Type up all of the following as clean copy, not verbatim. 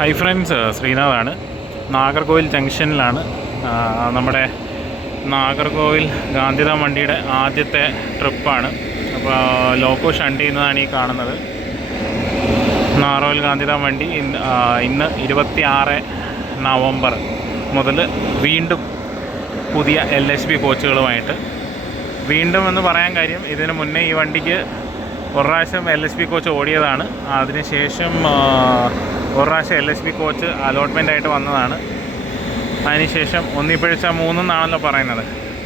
Hi friends, ശ്രീനാഥാണ്. നാഗർകോവിൽ ജംഗ്ഷനിലാണ് നമ്മുടെ നാഗർകോവിൽ ഗാന്ധിധാം വണ്ടിയുടെ ആദ്യത്തെ ട്രിപ്പാണ്. അപ്പോൾ ലോക്കോ ഷണ്ട് ചെയ്യുന്നതാണ് ഈ കാണുന്നത്. നാഗർകോവിൽ ഗാന്ധിധാം വണ്ടി ഇന്ന് 26 നവംബർ മുതൽ വീണ്ടും പുതിയ LHB കോച്ചുകളുമായിട്ട് വീണ്ടും എന്ന് പറയാൻ കാര്യം, ഇതിന് മുന്നേ ഈ വണ്ടിക്ക് ഒരു പ്രാവശ്യം LHB കോച്ച് ഓടിയതാണ്. അതിനുശേഷം ഒരു പ്രാവശ്യം LHB കോച്ച് അലോട്ട്മെൻ്റ് ആയിട്ട് വന്നതാണ്. അതിനുശേഷം ഒന്നിപ്പഴിച്ച 3 എന്നാണല്ലോ പറയുന്നത്.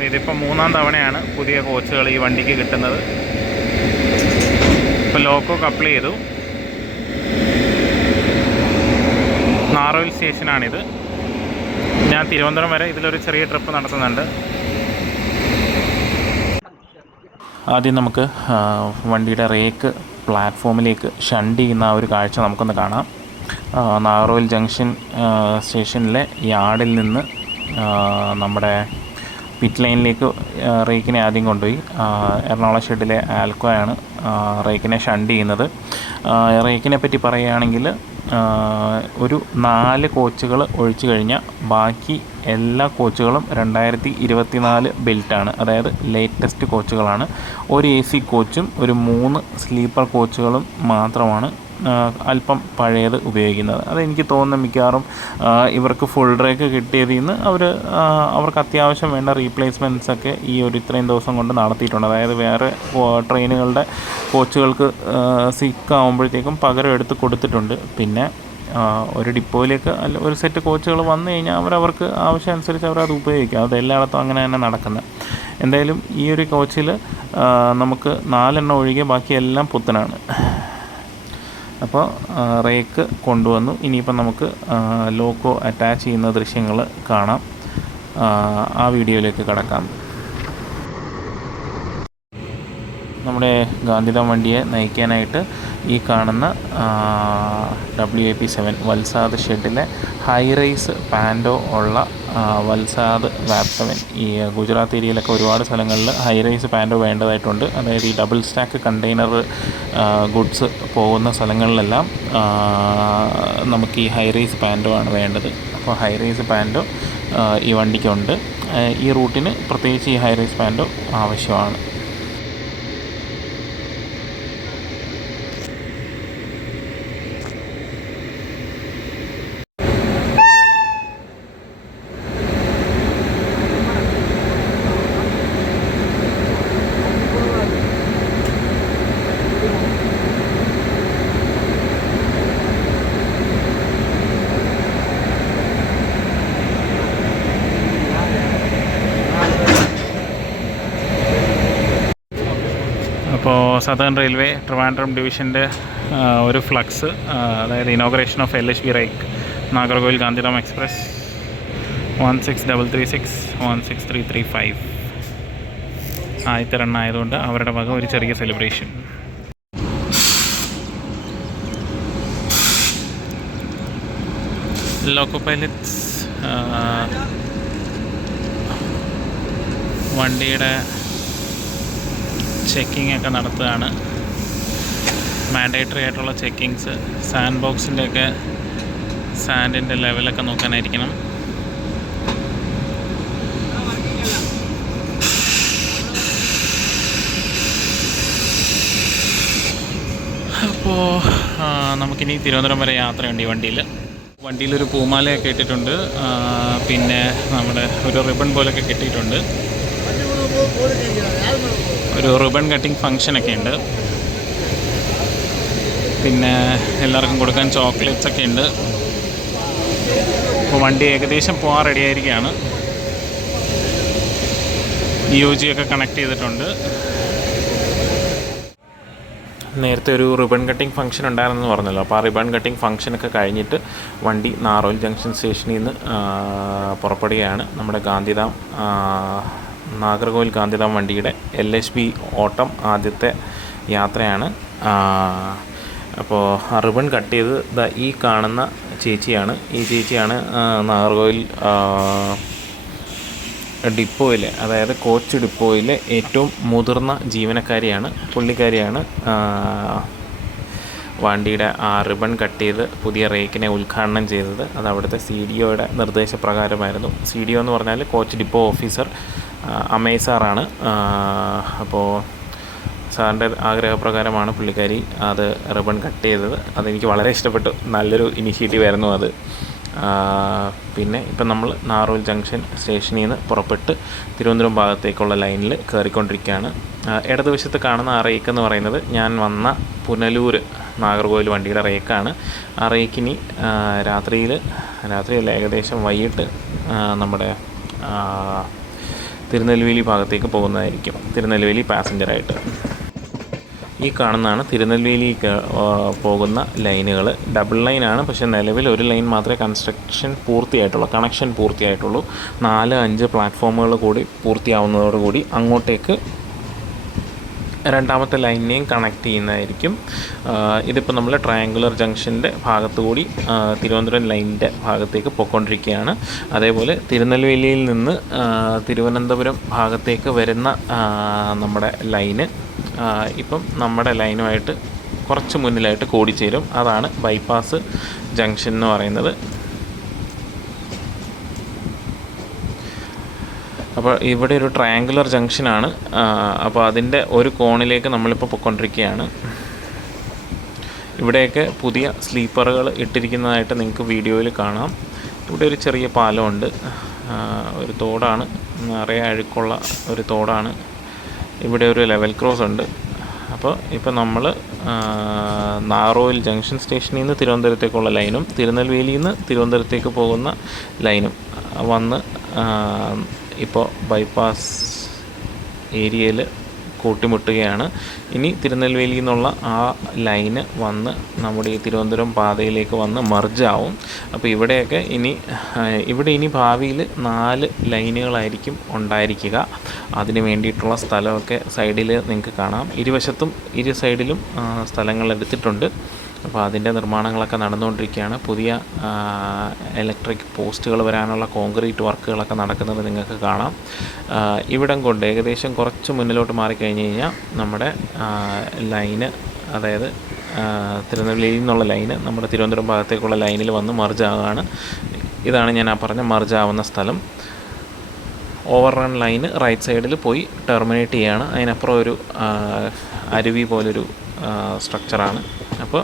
ഇതിപ്പോൾ 3-ാം തവണയാണ് പുതിയ കോച്ചുകൾ ഈ വണ്ടിക്ക് കിട്ടുന്നത്. ഇപ്പോൾ ലോക്കോ കപ്പിൾ ചെയ്തു. നാഗർകോവിൽ സ്റ്റേഷനാണിത്. ഞാൻ തിരുവനന്തപുരം വരെ ഇതിലൊരു ചെറിയ ട്രിപ്പ് നടത്തുന്നുണ്ട്. ആദ്യം നമുക്ക് വണ്ടിയുടെ റേക്ക് പ്ലാറ്റ്ഫോമിലേക്ക് ഷണ്ട് ചെയ്യുന്ന ആ ഒരു കാഴ്ച നമുക്കൊന്ന് കാണാം. നാഗർകോവിൽ ജംഗ്ഷൻ സ്റ്റേഷനിലെ യാർഡിൽ നിന്ന് നമ്മുടെ പിറ്റ് ലൈനിലേക്ക് റേക്കിനെ ആദ്യം കൊണ്ടുപോയി. എറണാകുളം ഷെഡിലെ ആൽക്കോയാണ് റേക്കിനെ ഷണ്ട് ചെയ്യുന്നത്. റേക്കിനെ പറ്റി പറയുകയാണെങ്കിൽ ഒരു 4 കോച്ചുകൾ ഒഴിച്ചു കഴിഞ്ഞാൽ ബാക്കി എല്ലാ കോച്ചുകളും 2024 ബിൽറ്റാണ്. അതായത് ലേറ്റസ്റ്റ് കോച്ചുകളാണ്. ഒരു AC കോച്ചും ഒരു 3 സ്ലീപ്പർ കോച്ചുകളും മാത്രമാണ് അല്പം പഴയത് ഉപയോഗിക്കുന്നത്. അതെനിക്ക് തോന്നുന്നു മിക്കവാറും ഇവർക്ക് ഫുൾ റേക്ക് കിട്ടിയതിൽ നിന്ന് അവർക്ക് അത്യാവശ്യം വേണ്ട റീപ്ലേസ്മെൻറ്റ്സൊക്കെ ഈ ഇത്രയും ദിവസം കൊണ്ട് നടത്തിയിട്ടുണ്ട്. അതായത് വേറെ ട്രെയിനുകളുടെ കോച്ചുകൾക്ക് സിക്കാവുമ്പോഴത്തേക്കും പകരം എടുത്ത് കൊടുത്തിട്ടുണ്ട്. പിന്നെ ഒരു ഡിപ്പോയിലേക്ക് ഒരു സെറ്റ് കോച്ചുകൾ വന്നു കഴിഞ്ഞാൽ അവർക്ക് ആവശ്യമനുസരിച്ച് അവരത് ഉപയോഗിക്കും. അത് എല്ലായിടത്തും അങ്ങനെ തന്നെ നടക്കുന്നത്. എന്തായാലും ഈ ഒരു കോച്ചിൽ നമുക്ക് 4 എണ്ണം ഒഴികെ ബാക്കിയെല്ലാം പുത്തനാണ്. അപ്പോൾ റേക്ക് കൊണ്ടുവന്നു. ഇനിയിപ്പം നമുക്ക് ലോക്കോ അറ്റാച്ച് ചെയ്യുന്ന ദൃശ്യങ്ങൾ കാണാം. ആ വീഡിയോയിലേക്ക് കടക്കാം. നമ്മുടെ ഗാന്ധിധാം വണ്ടിയെ നയിക്കാനായിട്ട് ഈ കാണുന്ന WAP7 വത്സാദ് ഷെഡിലെ ഹൈ റൈസ് പാൻഡോ ഉള്ള വത്സാദ് വാപ്പ് 7. ഈ ഗുജറാത്ത് ഏരിയയിലൊക്കെ ഒരുപാട് സ്ഥലങ്ങളിൽ ഹൈ റൈസ് പാൻഡോ വേണ്ടതായിട്ടുണ്ട്. അതായത് ഈ ഡബിൾ സ്റ്റാക്ക് കണ്ടെയ്നർ ഗുഡ്സ് പോകുന്ന സ്ഥലങ്ങളിലെല്ലാം നമുക്ക് ഈ ഹൈ റൈസ് പാൻഡോ ആണ് വേണ്ടത്. അപ്പോൾ ഹൈ റൈസ് പാൻഡോ ഈ വണ്ടിക്കുണ്ട്. ഈ റൂട്ടിന് പ്രത്യേകിച്ച് ഈ ഹൈ റൈസ് പാൻഡോ ആവശ്യമാണ്. അപ്പോൾ സദേൺ റെയിൽവേ ട്രിവാൻഡ്രം ഡിവിഷൻ്റെ ഒരു ഫ്ലക്സ്, അതായത് inauguration of LHB rake Nagercoil Gandhidham express 16336 16335 ആദ്യത്തെ റണ്ണായതുകൊണ്ട് അവരുടെ വക ഒരു ചെറിയ സെലിബ്രേഷൻ. ലോക്കോ പൈലറ്റ്സ് വണ്ടിയുടെ ചെക്കിംഗ് ഒക്കെ നടത്തുകയാണ്. മാൻഡേറ്ററി ആയിട്ടുള്ള ചെക്കിങ്സ്, സാൻഡ് ബോക്സിൻ്റെയൊക്കെ സാൻഡിൻ്റെ ലെവലൊക്കെ നോക്കാനായിരിക്കണം. അപ്പോൾ നമുക്കിനി തിരുവനന്തപുരം വരെ യാത്രയുണ്ട്. ഈ വണ്ടിയിലൊരു പൂമാലയൊക്കെ ഇട്ടിട്ടുണ്ട്. പിന്നെ നമ്മുടെ ഒരു റിബൺ പോലൊക്കെ കെട്ടിയിട്ടുണ്ട്. ഒരു റിബൺ കട്ടിങ് ഫങ്ഷനൊക്കെ ഉണ്ട്. പിന്നെ എല്ലാവർക്കും കൊടുക്കാൻ ചോക്ലേറ്റ്സ് ഒക്കെ ഉണ്ട്. അപ്പോൾ വണ്ടി ഏകദേശം പോകാൻ റെഡിയായിരിക്കുകയാണ്. UG ഒക്കെ കണക്ട് ചെയ്തിട്ടുണ്ട്. നേരത്തെ ഒരു റിബൺ കട്ടിങ് ഫംഗ്ഷൻ ഉണ്ടായിരുന്നെന്ന് പറഞ്ഞല്ലോ. അപ്പോൾ ആ റിബൺ കട്ടിങ് ഫംഗ്ഷനൊക്കെ കഴിഞ്ഞിട്ട് വണ്ടി നാഗർകോവിൽ ജംഗ്ഷൻ സ്റ്റേഷനിൽ നിന്ന് പുറപ്പെടുകയാണ്. നമ്മുടെ നാഗർകോവിൽ ഗാന്ധിധാം വണ്ടിയുടെ LHB ഓട്ടം ആദ്യത്തെ യാത്രയാണ്. അപ്പോൾ ആ റിബൺ കട്ട് ചെയ്ത് ഈ കാണുന്ന ചേച്ചിയാണ്. ഈ ചേച്ചിയാണ് നാഗർകോവിൽ ഡിപ്പോയിലെ, അതായത് കോച്ച് ഡിപ്പോയിലെ ഏറ്റവും മുതിർന്ന ജീവനക്കാരിയാണ്. പുള്ളിക്കാരിയാണ് വണ്ടിയുടെ ആ റിബൺ കട്ട് ചെയ്ത് പുതിയ റേക്കിനെ ഉദ്ഘാടനം ചെയ്തത്. അത് അവിടുത്തെ CDOയുടെ നിർദ്ദേശപ്രകാരമായിരുന്നു. CDO എന്ന് പറഞ്ഞാൽ കോച്ച് ഡിപ്പോ ഓഫീസർ അമേയ് സാറാണ്. അപ്പോൾ സാറിൻ്റെ ആഗ്രഹപ്രകാരമാണ് പുള്ളിക്കാരി അത് റിബൺ കട്ട് ചെയ്തത്. അതെനിക്ക് വളരെ ഇഷ്ടപ്പെട്ടു. നല്ലൊരു ഇനിഷ്യേറ്റീവ് ആയിരുന്നു അത്. പിന്നെ ഇപ്പം നമ്മൾ നാറോൽ ജംഗ്ഷൻ സ്റ്റേഷനിൽ നിന്ന് പുറപ്പെട്ട് തിരുവനന്തപുരം ഭാഗത്തേക്കുള്ള ലൈനിൽ കയറിക്കൊണ്ടിരിക്കുകയാണ്. ഇടതുവശത്ത് കാണുന്ന ആ റേക്ക് എന്ന് പറയുന്നത് ഞാൻ വന്ന പുനലൂർ നാഗർകോവിൽ വണ്ടിയുടെ റേക്കാണ്. ആ റേക്കിനി രാത്രിയല്ല, ഏകദേശം വൈകിട്ട് നമ്മുടെ തിരുനെൽവേലി ഭാഗത്തേക്ക് പോകുന്നതായിരിക്കും, തിരുനെൽവേലി പാസഞ്ചറായിട്ട്. ഈ കാണുന്നതാണ് തിരുനെൽവേലിക്ക് പോകുന്ന ലൈനുകൾ. ഡബിൾ ലൈനാണ്, പക്ഷേ നിലവിൽ ഒരു ലൈൻ മാത്രമേ കണക്ഷൻ പൂർത്തിയായിട്ടുള്ളൂ. 4-5 പ്ലാറ്റ്ഫോമുകൾ കൂടി പൂർത്തിയാവുന്നതോടുകൂടി അങ്ങോട്ടേക്ക് രണ്ടാമത്തെ ലൈനിനെയും കണക്ട് ചെയ്യുന്നതായിരിക്കും. ഇതിപ്പോൾ നമ്മൾ ട്രയാങ്കുലർ ജംഗ്ഷൻ്റെ ഭാഗത്തു കൂടി തിരുവനന്തപുരം ലൈനിൻ്റെ ഭാഗത്തേക്ക് പോയിക്കൊണ്ടിരിക്കുകയാണ്. അതേപോലെ തിരുനെൽവേലിയിൽ നിന്ന് തിരുവനന്തപുരം ഭാഗത്തേക്ക് വരുന്ന നമ്മുടെ ലൈന് ഇപ്പം നമ്മുടെ ലൈനുമായിട്ട് കുറച്ച് മുന്നിലായിട്ട് കൂടിച്ചേരും. അതാണ് ബൈപ്പാസ് ജംഗ്ഷൻ എന്ന് പറയുന്നത്. അപ്പോൾ ഇവിടെ ഒരു ട്രയാങ്കുലർ ജംഗ്ഷനാണ്. അപ്പോൾ അതിൻ്റെ ഒരു കോണിലേക്ക് നമ്മളിപ്പോൾ പോയിക്കൊണ്ടിരിക്കുകയാണ്. ഇവിടെയൊക്കെ പുതിയ സ്ലീപ്പറുകൾ ഇട്ടിരിക്കുന്നതായിട്ട് നിങ്ങൾക്ക് വീഡിയോയിൽ കാണാം. ഇവിടെ ഒരു ചെറിയ പാലമുണ്ട്, ഒരു തോടാണ്, നിറയെ അഴുക്കുള്ള ഒരു തോടാണ്. ഇവിടെ ഒരു ലെവൽ ക്രോസ് ഉണ്ട്. അപ്പോൾ ഇപ്പോൾ നമ്മൾ നാറോയിൽ ജംഗ്ഷൻ സ്റ്റേഷനിൽ നിന്ന് തിരുവനന്തപുരത്തേക്കുള്ള ലൈനും തിരുനെൽവേലിയിൽ നിന്ന് തിരുവനന്തപുരത്തേക്ക് പോകുന്ന ലൈനും വന്ന് ഇപ്പോൾ ബൈപ്പാസ് ഏരിയയിൽ കൂട്ടിമുട്ടുകയാണ്. ഇനി തിരുനെൽവേലിയിൽ നിന്നുള്ള ആ ലൈന് വന്ന് നമ്മുടെ ഈ തിരുവനന്തപുരം പാതയിലേക്ക് വന്ന് മർജാവും. അപ്പോൾ ഇവിടെ ഇനി ഭാവിയിൽ 4 ലൈനുകളായിരിക്കും ഉണ്ടായിരിക്കുക. അതിന് വേണ്ടിയിട്ടുള്ള സ്ഥലമൊക്കെ സൈഡിൽ നിങ്ങൾക്ക് കാണാം. ഇരു സൈഡിലും സ്ഥലങ്ങൾ എടുത്തിട്ടുണ്ട്. അപ്പോൾ അതിൻ്റെ നിർമ്മാണങ്ങളൊക്കെ നടന്നുകൊണ്ടിരിക്കുകയാണ്. പുതിയ ഇലക്ട്രിക് പോസ്റ്റുകൾ വരാനുള്ള കോൺക്രീറ്റ് വർക്കുകളൊക്കെ നടക്കുന്നത് നിങ്ങൾക്ക് കാണാം. ഇവിടം കൊണ്ട് ഏകദേശം കുറച്ച് മുന്നിലോട്ട് മാറിക്കഴിഞ്ഞ് കഴിഞ്ഞാൽ നമ്മുടെ ലൈന്, അതായത് തിരുനെൽവേലിയിൽ നിന്നുള്ള ലൈന് നമ്മുടെ തിരുവനന്തപുരം ഭാഗത്തേക്കുള്ള ലൈനിൽ വന്ന് മർജാവുകയാണ്. ഇതാണ് ഞാൻ പറഞ്ഞ മർജാവുന്ന സ്ഥലം. ഓവർറൺ ലൈന് റൈറ്റ് സൈഡിൽ പോയി ടെർമിനേറ്റ് ചെയ്യുകയാണ്. അതിനപ്പുറം ഒരു അരുവി പോലൊരു സ്ട്രക്ചറാണ്. അപ്പോൾ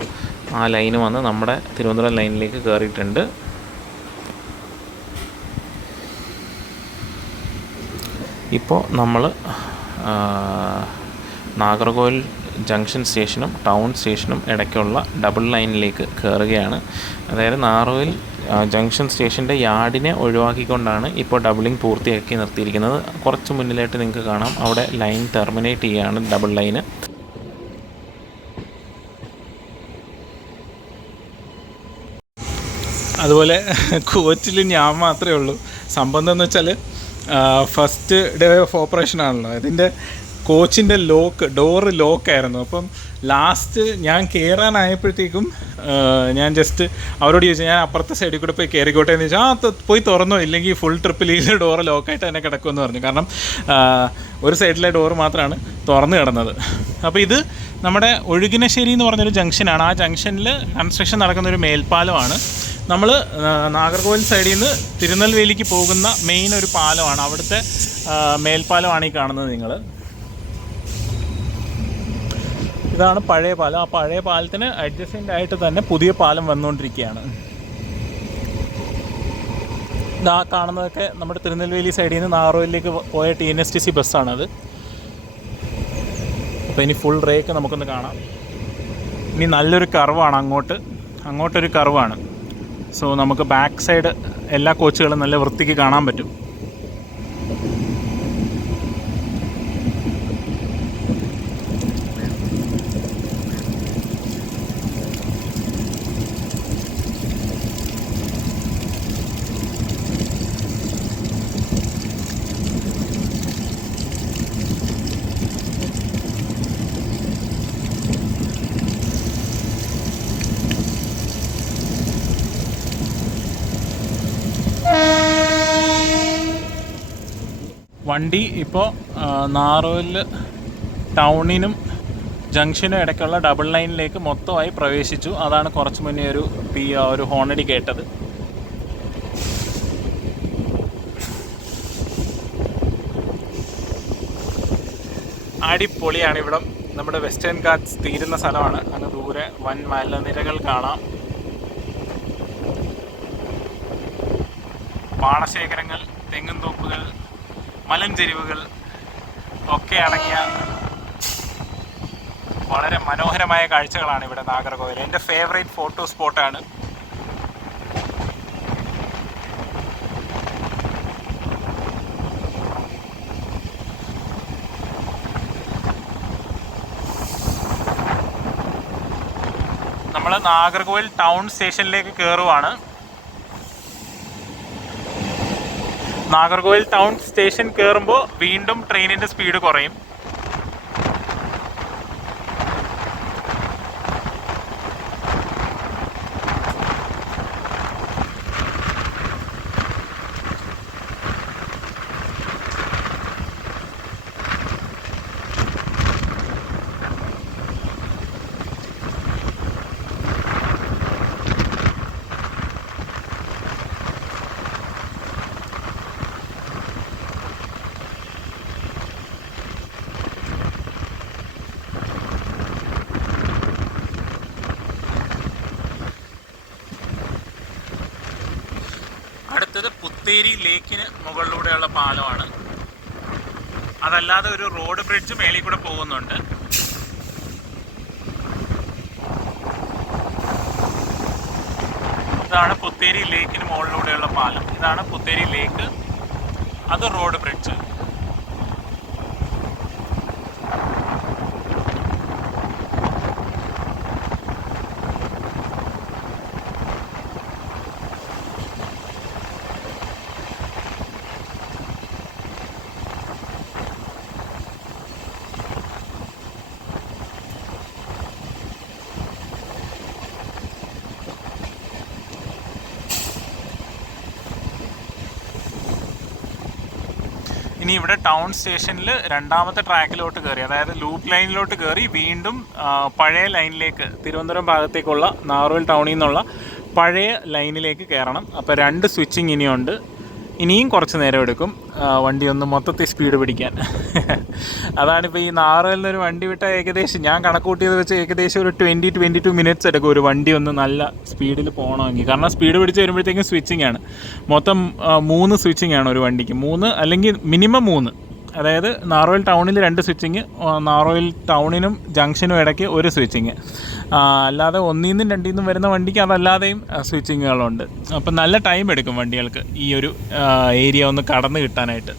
ആ ലൈന് വന്ന് നമ്മുടെ തിരുവനന്തപുരം ലൈനിലേക്ക് കയറിയിട്ടുണ്ട്. ഇപ്പോൾ നമ്മൾ നാഗർകോവിൽ ജംഗ്ഷൻ സ്റ്റേഷനും ടൗൺ സ്റ്റേഷനും ഇടയ്ക്കുള്ള ഡബിൾ ലൈനിലേക്ക് കയറുകയാണ്. അതായത് നാഗർകോവിൽ ജംഗ്ഷൻ സ്റ്റേഷൻ്റെ യാർഡിനെ ഒഴിവാക്കിക്കൊണ്ടാണ് ഇപ്പോൾ ഡബിളിംഗ് പൂർത്തിയാക്കി നിർത്തിയിരിക്കുന്നത്. കുറച്ച് മുന്നിലായിട്ട് നിങ്ങൾക്ക് കാണാം, അവിടെ ലൈൻ ടെർമിനേറ്റ് ചെയ്യുകയാണ്, ഡബിൾ ലൈന്. അതുപോലെ കോച്ചിൽ ഞാൻ മാത്രമേ ഉള്ളൂ. സംഭവം എന്താണെന്ന് വെച്ചാൽ ഫസ്റ്റ് ഡേ ഓഫ് ഓപ്പറേഷൻ ആണല്ലോ. ഇതിൻ്റെ കോച്ചിൻ്റെ ഡോറ് ലോക്കായിരുന്നു. അപ്പം ലാസ്റ്റ് ഞാൻ കയറാനായപ്പോഴത്തേക്കും ഞാൻ ജസ്റ്റ് അവരോട് ചോദിച്ചു, ഞാൻ അപ്പുറത്തെ സൈഡിൽ കൂടെ പോയി കയറിക്കോട്ടെ എന്ന് ചോദിച്ചാൽ പോയി തുറന്നോ, ഇല്ലെങ്കിൽ ഫുൾ ട്രിപ്പിൽ ഈ ഡോറ് ലോക്കായിട്ട് തന്നെ കിടക്കുമെന്ന് പറഞ്ഞു. കാരണം ഒരു സൈഡിലെ ഡോറ് മാത്രമാണ് തുറന്ന് കിടന്നത്. അപ്പോൾ ഇത് നമ്മുടെ ഒഴുകിനശ്ശേരി എന്ന് പറഞ്ഞൊരു ജംഗ്ഷനാണ്. ആ ജംഗ്ഷനിൽ കൺസ്ട്രക്ഷൻ നടക്കുന്നൊരു മേൽപ്പാലമാണ്. നമ്മൾ നാഗർകോവിൽ സൈഡിൽ നിന്ന് തിരുനെൽവേലിക്ക് പോകുന്ന മെയിൻ ഒരു പാലമാണ്. അവിടുത്തെ മേൽപ്പാലമാണ് ഈ കാണുന്നത് നിങ്ങൾ. ഇതാണ് പഴയ പാലം. ആ പഴയ പാലത്തിന് അഡ്ജസ്റ്റൻ്റ് ആയിട്ട് തന്നെ പുതിയ പാലം വന്നുകൊണ്ടിരിക്കുകയാണ്. ഇതാ കാണുന്നതൊക്കെ നമ്മുടെ തിരുനെൽവേലി സൈഡിൽ നിന്ന് നാഗർകോവിലേക്ക് പോയ TNSTC ബസ്സാണത്. അപ്പോൾ ഇനി ഫുൾ റേക്ക് നമുക്കൊന്ന് കാണാം. ഇനി നല്ലൊരു കർവാണ്, അങ്ങോട്ടൊരു കർവാണ്. സോ നമുക്ക് ബാക്ക് സൈഡ് എല്ലാ കോച്ചുകളും നല്ല വൃത്തിക്ക് കാണാൻ പറ്റും. വണ്ടി ഇപ്പോൾ നാഗർകോവിൽ ടൗണിനും ജംഗ്ഷനും ഇടയ്ക്കുള്ള ഡബിൾ ലൈനിലേക്ക് മൊത്തമായി പ്രവേശിച്ചു. അതാണ് കുറച്ച് മുന്നേ ഒരു ഹോണടി കേട്ടത്. അടിപൊളിയാണ് ഇവിടം. നമ്മുടെ വെസ്റ്റേൺ ഗാറ്റ്സ് തീരുന്ന സ്ഥലമാണ്. അങ്ങ് ദൂരെ വൻ മലനിരകൾ കാണാം. പാടശേഖരങ്ങൾ, തെങ്ങുംതോപ്പുകൾ, മലഞ്ചെരിവുകൾ ഒക്കെ അടങ്ങിയ വളരെ മനോഹരമായ കാഴ്ചകളാണ് ഇവിടെ നാഗർകോവിൽ. എൻ്റെ ഫേവറേറ്റ് ഫോട്ടോ സ്പോട്ടാണ്. നമ്മൾ നാഗർകോവിൽ ടൗൺ സ്റ്റേഷനിലേക്ക് കയറുവാണ്. നാഗർകോവിൽ ടൗൺ സ്റ്റേഷൻ കയറുമ്പോൾ വീണ്ടും ട്രെയിനിൻ്റെ സ്പീഡ് കുറയും. അടുത്തത് പുത്തേരി ലേക്കിന് മുകളിലൂടെയുള്ള പാലമാണ്. അതല്ലാതെ ഒരു റോഡ് ബ്രിഡ്ജ് മേളിൽ കൂടെ പോകുന്നുണ്ട്. ഇതാണ് പുത്തേരി ലേക്കിന് മുകളിലൂടെയുള്ള പാലം. ഇതാണ് പുത്തേരി ലേക്ക്, അത് റോഡ് ബ്രിഡ്ജ്. ഇനി ഇവിടെ ടൗൺ സ്റ്റേഷനിൽ രണ്ടാമത്തെ ട്രാക്കിലോട്ട് കയറി, അതായത് ലൂപ്പ് ലൈനിലോട്ട് കയറി വീണ്ടും പഴയ ലൈനിലേക്ക്, തിരുവനന്തപുരം ഭാഗത്തേക്കുള്ള നാഗർകോവിൽ ടൗണിൽ നിന്നുള്ള പഴയ ലൈനിലേക്ക് കയറണം. അപ്പോൾ 2 സ്വിച്ചിങ് ഇനിയുണ്ട്. ഇനിയും കുറച്ച് നേരം എടുക്കും വണ്ടി ഒന്ന് മൊത്തത്തിൽ സ്പീഡ് പിടിക്കാൻ. അതാണിപ്പോൾ ഈ നാഗർകോവിൽ നിന്നൊരു വണ്ടി വിട്ടാൽ ഏകദേശം ഞാൻ കണക്ക് കൂട്ടിയത് വെച്ച് ഏകദേശം ഒരു 20-22 മിനിറ്റ്സ് എടുക്കും ഒരു വണ്ടി ഒന്ന് നല്ല സ്പീഡിൽ പോകണമെങ്കിൽ. കാരണം സ്പീഡ് പിടിച്ച് വരുമ്പോഴത്തേക്കും സ്വിച്ചിങ് ആണ്. മൊത്തം 3 സ്വിച്ചിങ് ആണ് ഒരു വണ്ടിക്ക്. 3 അല്ലെങ്കിൽ മിനിമം 3. അതായത് നാഗർകോവിൽ ടൗണിൽ 2 സ്വിച്ചിങ്, നാഗർകോവിൽ ടൗണിനും ജംഗ്ഷനും ഇടയ്ക്ക് 1 സ്വിച്ചിങ്. അല്ലാതെ 1-ന്നും 2-ന്നും വരുന്ന വണ്ടിക്ക് അതല്ലാതെയും സ്വിച്ചിങ്ങുകളുണ്ട്. അപ്പം നല്ല ടൈം എടുക്കും വണ്ടികൾക്ക് ഈ ഒരു ഏരിയ ഒന്ന് കടന്ന് കിട്ടാനായിട്ട്.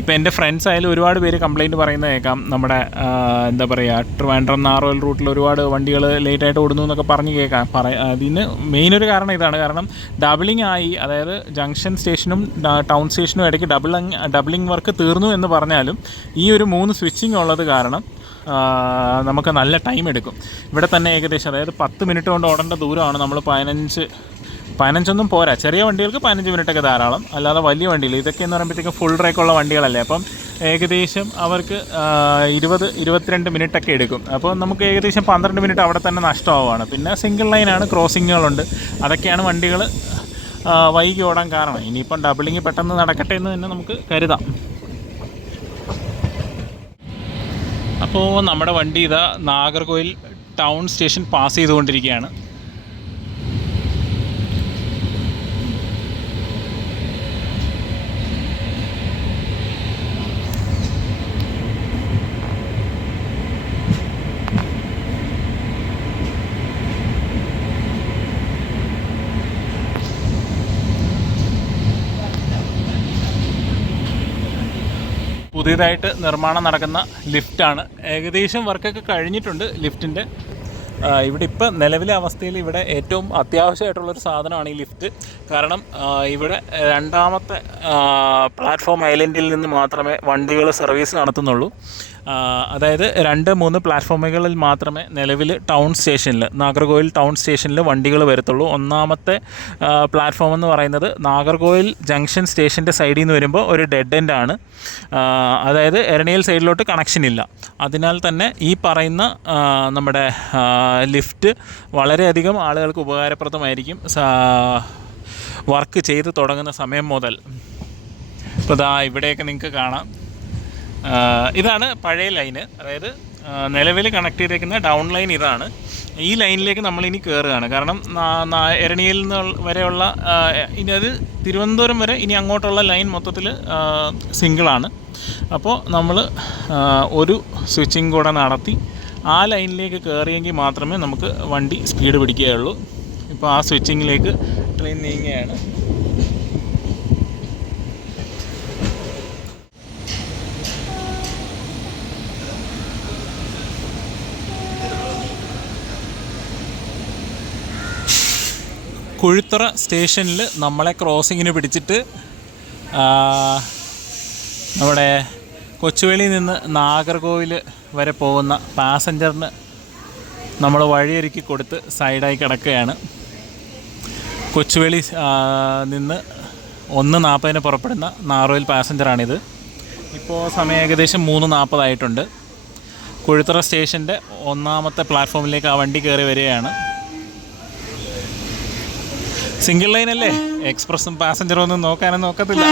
ഇപ്പോൾ എൻ്റെ ഫ്രണ്ട്സ് ആയാലും ഒരുപാട് പേര് കംപ്ലയിൻറ്റ് പറയുന്നത് കേൾക്കാം. നമ്മുടെ എന്താ പറയുക, ട്രിവാൻഡ്രം നാഗർകോവിൽ റൂട്ടിൽ ഒരുപാട് വണ്ടികൾ ലേറ്റായിട്ട് ഓടുന്നു എന്നൊക്കെ പറഞ്ഞ് കേൾക്കാം. അതിന് മെയിനൊരു കാരണം ഇതാണ്. കാരണം ഡബിളിംഗ് ആയി, അതായത് ജംഗ്ഷൻ സ്റ്റേഷനും ടൗൺ സ്റ്റേഷനും ഇടയ്ക്ക് ഡബിളിംഗ് വർക്ക് തീർന്നു എന്ന് പറഞ്ഞാലും ഈ ഒരു 3 സ്വിച്ചിങ് ഉള്ളത് കാരണം നമുക്ക് നല്ല ടൈം എടുക്കും. ഇവിടെ തന്നെ ഏകദേശം, അതായത് 10 മിനിറ്റ് കൊണ്ട് ഓടേണ്ട ദൂരമാണ് നമ്മൾ 15 പോരാ. ചെറിയ വണ്ടികൾക്ക് 15 മിനിറ്റൊക്കെ ധാരാളം. അല്ലാതെ വലിയ വണ്ടികൾ ഇതൊക്കെ എന്ന് പറയുമ്പോഴത്തേക്കും ഫുൾ ട്രാക്കുള്ള വണ്ടികളല്ലേ. അപ്പം ഏകദേശം അവർക്ക് 20-22 മിനിറ്റൊക്കെ എടുക്കും. അപ്പോൾ നമുക്ക് ഏകദേശം 12 മിനിറ്റ് അവിടെ തന്നെ നഷ്ടമാവുകയാണ്. പിന്നെ സിംഗിൾ ലൈനാണ്, ക്രോസിങ്ങുകളുണ്ട്. അതൊക്കെയാണ് വണ്ടികൾ വൈകി ഓടാൻ കാരണം. ഇനിയിപ്പം ഡബിളിങ് പെട്ടെന്ന് നടക്കട്ടെ എന്ന് തന്നെ നമുക്ക് കരുതാം. അപ്പോൾ നമ്മുടെ വണ്ടി ഇതാ നാഗർകോവിൽ ടൗൺ സ്റ്റേഷൻ പാസ് ചെയ്തുകൊണ്ടിരിക്കുകയാണ്. പുതിയതായിട്ട് നിർമ്മാണം നടക്കുന്ന ലിഫ്റ്റാണ്. ഏകദേശം വർക്കൊക്കെ കഴിഞ്ഞിട്ടുണ്ട് ലിഫ്റ്റിൻ്റെ. ഇവിടെ ഇപ്പോൾ നിലവിലെ അവസ്ഥയിൽ ഇവിടെ ഏറ്റവും അത്യാവശ്യമായിട്ടുള്ളൊരു സാധനമാണ് ഈ ലിഫ്റ്റ്. കാരണം ഇവിടെ 2ാമത്തെ പ്ലാറ്റ്ഫോം ഐലൻഡിൽ നിന്ന് മാത്രമേ വണ്ടികൾ സർവീസ് നടത്തുന്നുള്ളൂ. അതായത് 2-3 പ്ലാറ്റ്ഫോമുകളിൽ മാത്രമേ നിലവിൽ ടൗൺ സ്റ്റേഷനിൽ, നാഗർകോവിൽ ടൗൺ സ്റ്റേഷനിൽ വണ്ടികൾ വരത്തുള്ളൂ. ഒന്നാമത്തെ പ്ലാറ്റ്ഫോം എന്ന് പറയുന്നത് നാഗർകോവിൽ ജംഗ്ഷൻ സ്റ്റേഷൻ്റെ സൈഡിൽ നിന്ന് വരുമ്പോൾ ഒരു ഡെഡ് എൻഡ് ആണ്. അതായത് എരണിയൽ സൈഡിലോട്ട് കണക്ഷൻ ഇല്ല. അതിനാൽ തന്നെ ഈ പറയുന്ന നമ്മുടെ ലിഫ്റ്റ് വളരെയധികം ആളുകൾക്ക് ഉപകാരപ്രദമായിരിക്കും വർക്ക് ചെയ്ത് തുടങ്ങുന്ന സമയം മുതൽ. ഇപ്പോൾ ഇവിടെയൊക്കെ നിങ്ങൾക്ക് കാണാം, ഇതാണ് പഴയ ലൈന്. അതായത് നിലവിൽ കണക്ട് ചെയ്തേക്കുന്ന ഡൗൺ ലൈൻ ഇതാണ്. ഈ ലൈനിലേക്ക് നമ്മളിനി കയറുകയാണ്. കാരണം എരണിയിൽ നിന്ന് വരെയുള്ള ഇനി അത് തിരുവനന്തപുരം വരെ ഇനി അങ്ങോട്ടുള്ള ലൈൻ മൊത്തത്തിൽ സിംഗിളാണ്. അപ്പോൾ നമ്മൾ ഒരു സ്വിച്ചിങ് കൂടെ നടത്തി ആ ലൈനിലേക്ക് കയറിയെങ്കിൽ മാത്രമേ നമുക്ക് വണ്ടി സ്പീഡ് പിടിക്കുകയുള്ളൂ. ഇപ്പോൾ ആ സ്വിച്ചിങ്ങിലേക്ക് ട്രെയിൻ നീങ്ങുകയാണ്. കുഴിത്തറ സ്റ്റേഷനിൽ നമ്മളെ ക്രോസിങ്ങിന് പിടിച്ചിട്ട് നമ്മുടെ കൊച്ചുവേളിയിൽ നിന്ന് നാഗർകോവിൽ വരെ പോകുന്ന പാസഞ്ചറിന് നമ്മൾ വഴിയൊരുക്കി കൊടുത്ത് സൈഡായി കിടക്കുകയാണ്. കൊച്ചുവേളി നിന്ന് 1:40 പുറപ്പെടുന്ന നാഗർകോവിൽ പാസഞ്ചറാണിത്. ഇപ്പോൾ സമയം ഏകദേശം 3:40 ആയിട്ടുണ്ട്. കുഴിത്തറ സ്റ്റേഷൻ്റെ 1ാമത്തെ പ്ലാറ്റ്ഫോമിലേക്ക് ആ വണ്ടി കയറി വരികയാണ്. സിംഗിൾ ലൈനല്ലേ, എക്സ്പ്രസും പാസഞ്ചറും ഒന്നും നോക്കാനൊന്നും നോക്കത്തില്ല.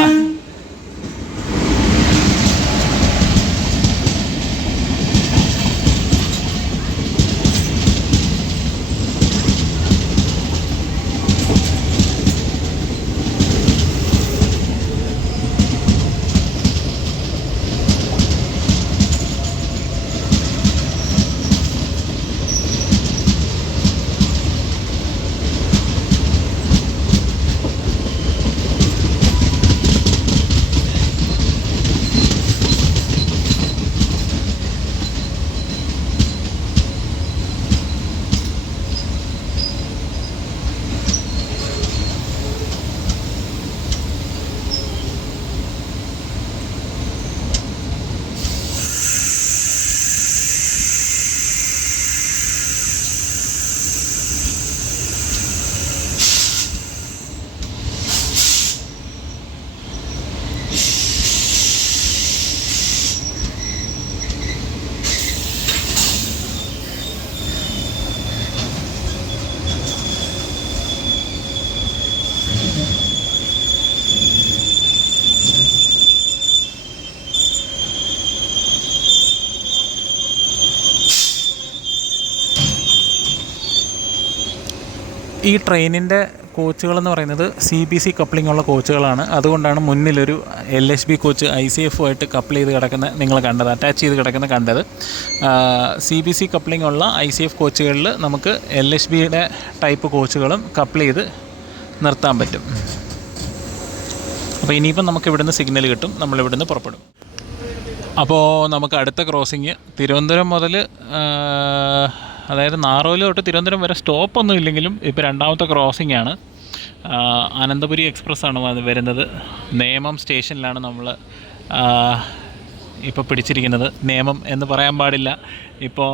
ഈ ട്രെയിനിൻ്റെ കോച്ചുകളെന്ന് പറയുന്നത് CBC കപ്ലിംഗ് ഉള്ള കോച്ചുകളാണ്. അതുകൊണ്ടാണ് മുന്നിലൊരു LHB കോച്ച് ICF-ആയിട്ട് കപ്പിൾ ചെയ്ത് കിടക്കുന്ന നിങ്ങൾ കണ്ടത്, അറ്റാച്ച് ചെയ്ത് കിടക്കുന്ന കണ്ടത്. CBC കപ്ലിംഗ് ഉള്ള ICF കോച്ചുകളിൽ നമുക്ക് LHBയുടെ ടൈപ്പ് കോച്ചുകളും കപ്പിൾ ചെയ്ത് നിർത്താൻ പറ്റും. അപ്പോൾ ഇനിയിപ്പം നമുക്ക് ഇവിടുന്ന് സിഗ്നൽ കിട്ടും, നമ്മളിവിടുന്ന് പുറപ്പെടും. അപ്പോൾ നമുക്ക് അടുത്ത ക്രോസിങ് തിരുവനന്തപുരം മുതൽ, അതായത് നാഗർകോവിൽ തൊട്ട് തിരുവനന്തപുരം വരെ സ്റ്റോപ്പൊന്നും ഇല്ലെങ്കിലും ഇപ്പോൾ 2ാമത്തെ ക്രോസിംഗ് ആണ്. അനന്തപുരി എക്സ്പ്രസ് ആണ് വരുന്നത്. നേമം സ്റ്റേഷനിലാണ് നമ്മൾ ഇപ്പോൾ പിടിച്ചിരിക്കുന്നത്. നേമം എന്ന് പറയാൻ പാടില്ല, ഇപ്പോൾ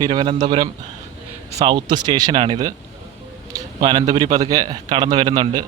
തിരുവനന്തപുരം സൗത്ത് സ്റ്റേഷനാണിത്. അപ്പോൾ അനന്തപുരി പതുക്കെ കടന്നു വരുന്നുണ്ട്.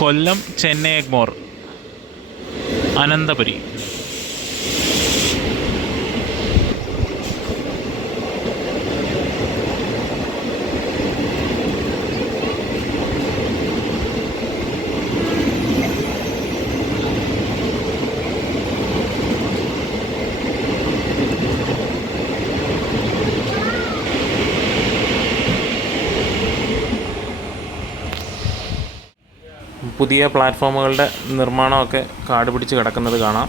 കൊല്ലം ചെന്നൈ എഗ്മോർ അനന്തപുരി. പുതിയ പ്ലാറ്റ്ഫോമുകളുടെ നിർമ്മാണമൊക്കെ കാട് പിടിച്ച് കിടക്കുന്നത് കാണാം.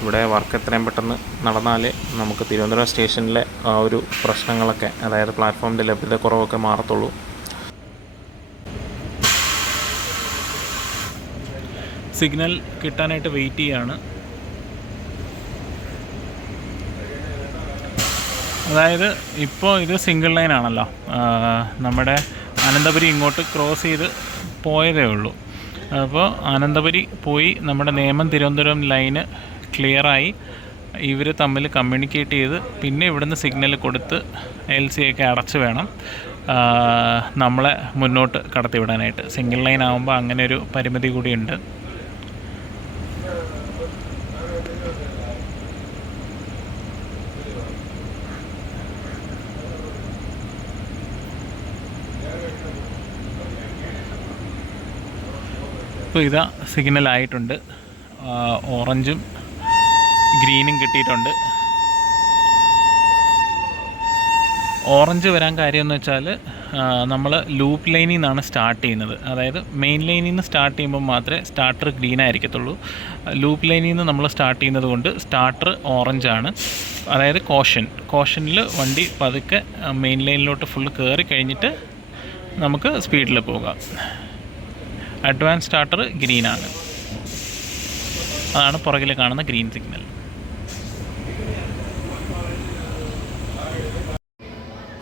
ഇവിടെ വർക്ക് എത്രയും പെട്ടെന്ന് നടന്നാലേ നമുക്ക് തിരുവനന്തപുരം സ്റ്റേഷനിലെ ആ ഒരു പ്രശ്നങ്ങളൊക്കെ, അതായത് പ്ലാറ്റ്ഫോമിൻ്റെ ലഭ്യതക്കുറവൊക്കെ മാറത്തുള്ളൂ. സിഗ്നൽ കിട്ടാനായിട്ട് വെയിറ്റ് ചെയ്യാണ്. അതായത് ഇപ്പോൾ ഇത് സിംഗിൾ ലൈൻ ആണല്ലോ, നമ്മുടെ അനന്തപുരി ഇങ്ങോട്ട് ക്രോസ് ചെയ്ത് പോയതേ ഉള്ളൂ. അപ്പോൾ അനന്തപുരി പോയി നമ്മുടെ നേമം തിരുവനന്തപുരം ലൈന് ക്ലിയറായി ഇവർ തമ്മിൽ കമ്മ്യൂണിക്കേറ്റ് ചെയ്ത് പിന്നെ ഇവിടുന്ന് സിഗ്നൽ കൊടുത്ത് LC ഒക്കെ അടച്ച് വേണം നമ്മളെ മുന്നോട്ട് കടത്തിവിടാനായിട്ട്. സിംഗിൾ ലൈൻ ആകുമ്പോൾ അങ്ങനെ ഒരു പരിമിതി കൂടിയുണ്ട്. ഇപ്പോൾ ഇതാ സിഗ്നലായിട്ടുണ്ട്, ഓറഞ്ചും ഗ്രീനും കിട്ടിയിട്ടുണ്ട്. ഓറഞ്ച് വരാൻ കാര്യമെന്ന് വെച്ചാൽ നമ്മൾ ലൂപ്പ് ലൈനിൽ നിന്നാണ് സ്റ്റാർട്ട് ചെയ്യുന്നത്. അതായത് മെയിൻ ലൈനിൽ നിന്ന് സ്റ്റാർട്ട് ചെയ്യുമ്പോൾ മാത്രമേ സ്റ്റാർട്ടർ ഗ്രീൻ ആയിരിക്കത്തുള്ളൂ. ലൂപ്പ് ലൈനിൽ നിന്ന് നമ്മൾ സ്റ്റാർട്ട് ചെയ്യുന്നത് കൊണ്ട് സ്റ്റാർട്ടർ ഓറഞ്ചാണ്. അതായത് കോഷനിൽ വണ്ടി പതുക്കെ മെയിൻ ലൈനിലോട്ട് ഫുള്ള് കയറി കഴിഞ്ഞിട്ട് നമുക്ക് സ്പീഡിൽ പോകാം. അഡ്വാൻസ് സ്റ്റാർട്ടർ ഗ്രീനാണ്. അതാണ് പുറകിൽ കാണുന്ന ഗ്രീൻ സിഗ്നൽ.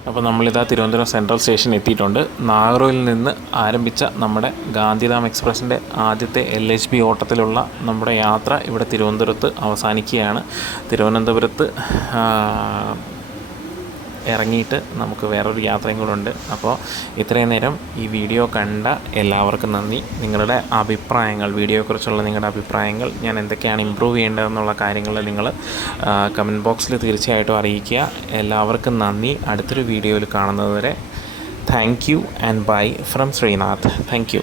അപ്പോൾ നമ്മളിതാ തിരുവനന്തപുരം സെൻട്രൽ സ്റ്റേഷൻ എത്തിയിട്ടുണ്ട്. നാഗർകോവിലിൽ നിന്ന് ആരംഭിച്ച നമ്മുടെ ഗാന്ധിധാം എക്സ്പ്രസിൻ്റെ ആദ്യത്തെ LHB ഓട്ടത്തിലുള്ള നമ്മുടെ യാത്ര ഇവിടെ തിരുവനന്തപുരത്ത് അവസാനിക്കുകയാണ്. തിരുവനന്തപുരത്ത് ഇറങ്ങിയിട്ട് നമുക്ക് വേറൊരു യാത്രയും കൂടെ ഉണ്ട്. അപ്പോൾ ഇത്രയും നേരം ഈ വീഡിയോ കണ്ട എല്ലാവർക്കും നന്ദി. നിങ്ങളുടെ അഭിപ്രായങ്ങൾ, വീഡിയോയെക്കുറിച്ചുള്ള നിങ്ങളുടെ അഭിപ്രായങ്ങൾ, ഞാൻ എന്തൊക്കെയാണ് ഇമ്പ്രൂവ് ചെയ്യേണ്ടതെന്നുള്ള കാര്യങ്ങൾ നിങ്ങൾ കമൻറ്റ് ബോക്സിൽ തീർച്ചയായിട്ടും അറിയിക്കുക. എല്ലാവർക്കും നന്ദി. അടുത്തൊരു വീഡിയോയിൽ കാണുന്നതുവരെ thank you and bye from Sreenath. Thank U.